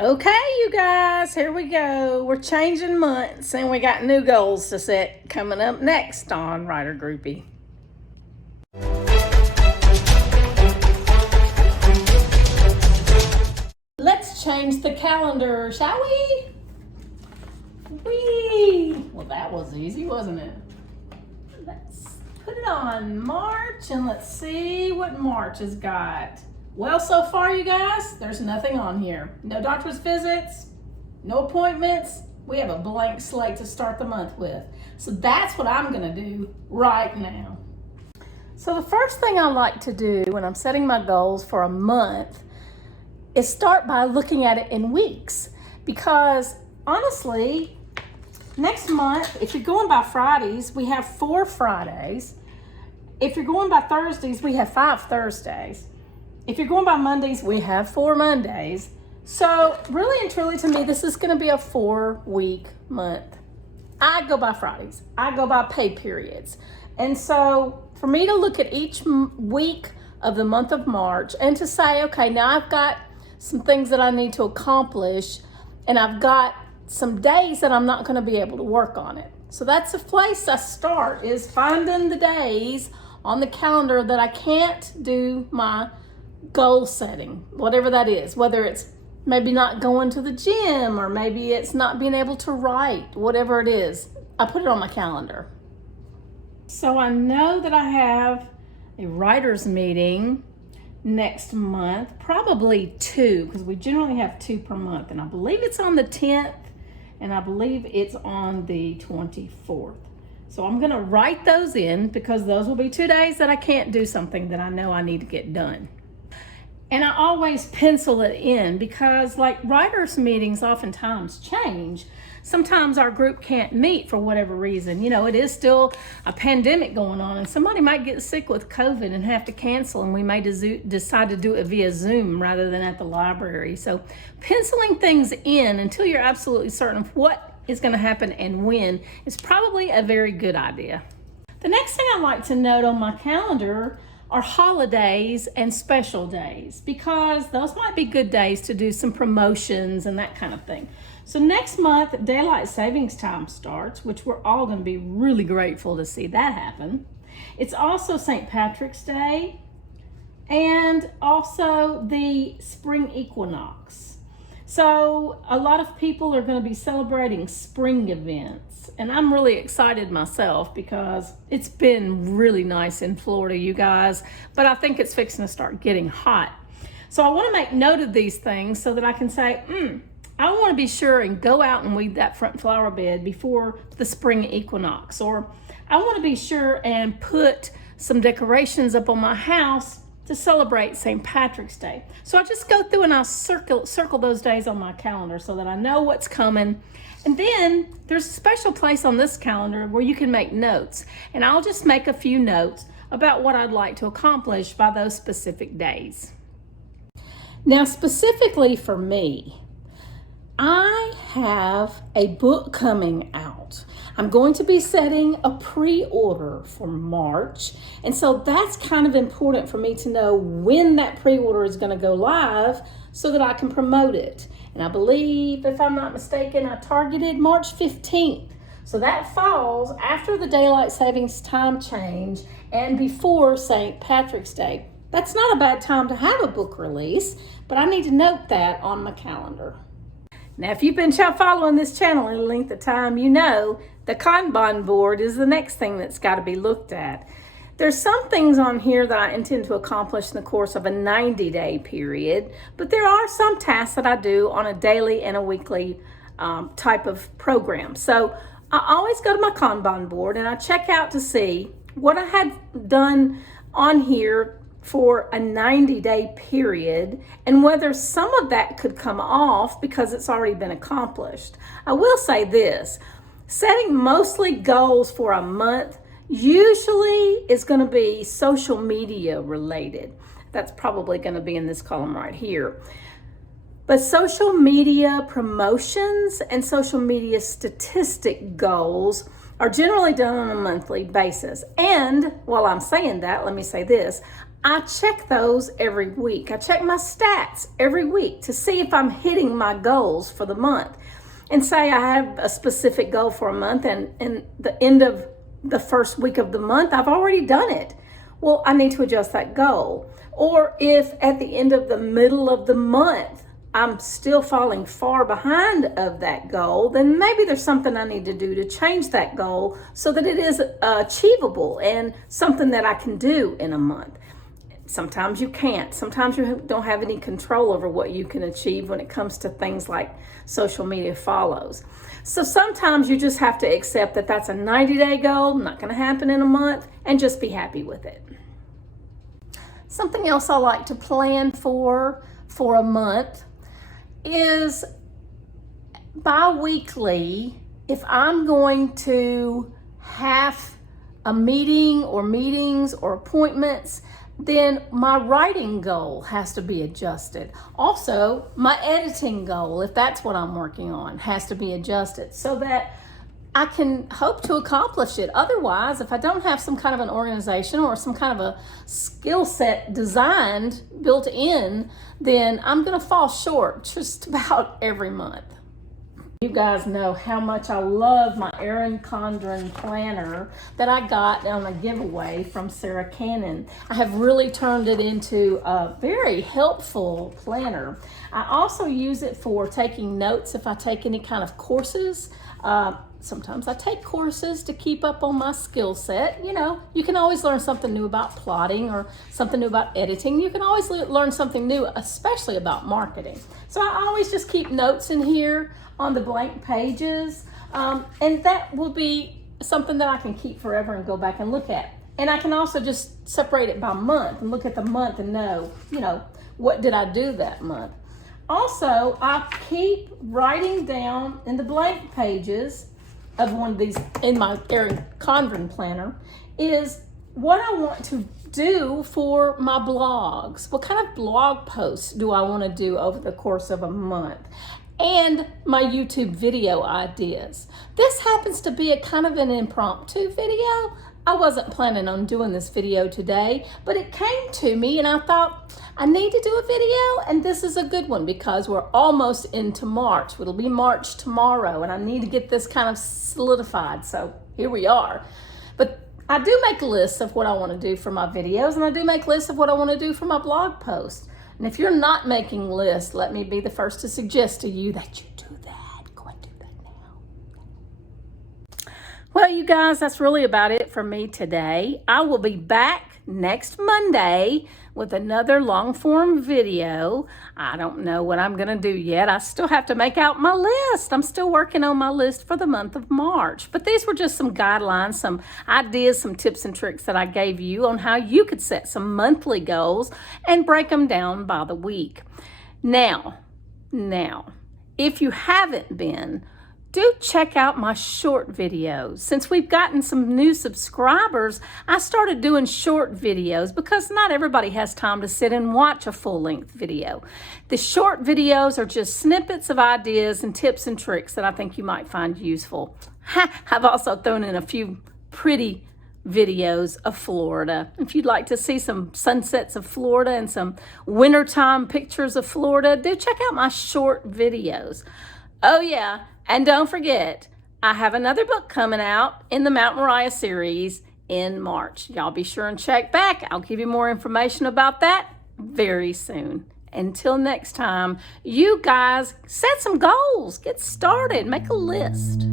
Okay, you guys, here we go. We're changing months and we got new goals to set coming up next on Writer Groupie. Let's change the calendar, shall we? Well, that was easy, wasn't it? Let's put it on March and let's see what March has got. Well, so far, you guys, there's nothing on here. No doctor's visits, no appointments. We have a blank slate to start the month with. So that's what I'm gonna do right now. So the first thing I like to do when I'm setting my goals for a month is start by looking at it in weeks. Because honestly, next month, if you're going by Fridays, we have 4 Fridays. If you're going by Thursdays, we have 5 Thursdays. If you're going by Mondays, we have 4 Mondays. So really and truly to me, this is gonna be a 4-week month. I go by Fridays. I go by pay periods. And so for me to look at each week of the month of March and to say, okay, now I've got some things that I need to accomplish and I've got some days that I'm not gonna be able to work on it. So that's the place I start, is finding the days on the calendar that I can't do my goal setting, whatever that is, whether it's maybe not going to the gym or maybe it's not being able to write, whatever it is, I put it on my calendar. So I know that I have a writer's meeting next month, probably 2, because we generally have 2 per month, and I believe it's on the 10th and I believe it's on the 24th. So I'm gonna write those in because those will be 2 days that I can't do something that I know I need to get done. And I always pencil it in because like writers' meetings oftentimes change. Sometimes our group can't meet for whatever reason. You know, it is still a pandemic going on and somebody might get sick with COVID and have to cancel, and we may decide to do it via Zoom rather than at the library. So penciling things in until you're absolutely certain of what is going to happen and when is probably a very good idea. The next thing I like to note on my calendar are holidays and special days, because those might be good days to do some promotions and that kind of thing. So next month, daylight savings time starts, which we're all going to be really grateful to see that happen. It's also St. Patrick's Day and also the spring equinox. So a lot of people are going to be celebrating spring events, and I'm really excited myself because it's been really nice in Florida, you guys, but I think it's fixing to start getting hot. So I want to make note of these things so that I can say, I want to be sure and go out and weed that front flower bed before the spring equinox, or I want to be sure and put some decorations up on my house to celebrate St. Patrick's Day. So I just go through and I'll circle those days on my calendar so that I know what's coming. And then there's a special place on this calendar where you can make notes. And I'll just make a few notes about what I'd like to accomplish by those specific days. Now, specifically for me, I have a book coming out. I'm going to be setting a pre-order for March. And so that's kind of important for me to know when that pre-order is going to go live so that I can promote it. And I believe, if I'm not mistaken, I targeted March 15th. So that falls after the daylight savings time change and before St. Patrick's Day. That's not a bad time to have a book release, but I need to note that on my calendar. Now, if you've been following this channel any length of time, you know the Kanban board is the next thing that's got to be looked at. There's some things on here that I intend to accomplish in the course of a 90-day period, but there are some tasks that I do on a daily and a weekly type of program. So I always go to my Kanban board and I check out to see what I had done on here for a 90-day period and whether some of that could come off because it's already been accomplished. I will say this, setting mostly goals for a month usually is going to be social media related. That's probably going to be in this column right here. But social media promotions and social media statistic goals are generally done on a monthly basis. And while I'm saying that, let me say this, I check those every week. I check my stats every week to see if I'm hitting my goals for the month. And say I have a specific goal for a month, and the end of the first week of the month, I've already done it. Well, I need to adjust that goal. Or if at the end of the middle of the month, I'm still falling far behind of that goal, then maybe there's something I need to do to change that goal so that it is achievable and something that I can do in a month. Sometimes you can't. Sometimes you don't have any control over what you can achieve when it comes to things like social media follows. So sometimes you just have to accept that that's a 90-day goal, not going to happen in a month, and just be happy with it. Something else I like to plan for a month is bi-weekly. If I'm going to have a meeting or meetings or appointments, then my writing goal has to be adjusted. Also, my editing goal, if that's what I'm working on, has to be adjusted so that I can hope to accomplish it. Otherwise, if I don't have some kind of an organization or some kind of a skill set designed, built in, then I'm gonna fall short just about every month. You guys know how much I love my Erin Condren planner that I got on a giveaway from Sarra Cannon. I have really turned it into a very helpful planner. I also use it for taking notes if I take any kind of courses. Sometimes I take courses to keep up on my skill set. You know, you can always learn something new about plotting or something new about editing. You can always learn something new, especially about marketing. So I always just keep notes in here on the blank pages, and that will be something that I can keep forever and go back and look at. And I can also just separate it by month and look at the month and know, you know, what did I do that month. Also, I keep writing down in the blank pages of one of these in my Erin Condren planner is what I want to do for my blogs. What kind of blog posts do I want to do over the course of a month? And my YouTube video ideas. This happens to be a kind of an impromptu video. I wasn't planning on doing this video today, but it came to me and I thought I need to do a video, and this is a good one because we're almost into March. It'll be March tomorrow and I need to get this kind of solidified. So here we are. But I do make lists of what I want to do for my videos, and I do make lists of what I want to do for my blog posts. And if you're not making lists, let me be the first to suggest to you that you do that. Go and do that now. Well, you guys, that's really about it for me today. I will be back next Monday with another long form video. I don't know what I'm going to do yet. I still have to make out my list. I'm still working on my list for the month of March. But these were just some guidelines, some ideas, some tips and tricks that I gave you on how you could set some monthly goals and break them down by the week. Now, if you haven't been, do check out my short videos. Since we've gotten some new subscribers, I started doing short videos because not everybody has time to sit and watch a full-length video. The short videos are just snippets of ideas and tips and tricks that I think you might find useful. I've also thrown in a few pretty videos of Florida. If you'd like to see some sunsets of Florida and some wintertime pictures of Florida, do check out my short videos. Oh yeah, and don't forget, I have another book coming out in the Mount Moriah series in March. Y'all be sure and check back. I'll give you more information about that very soon. Until next time, you guys set some goals. Get started. Make a list.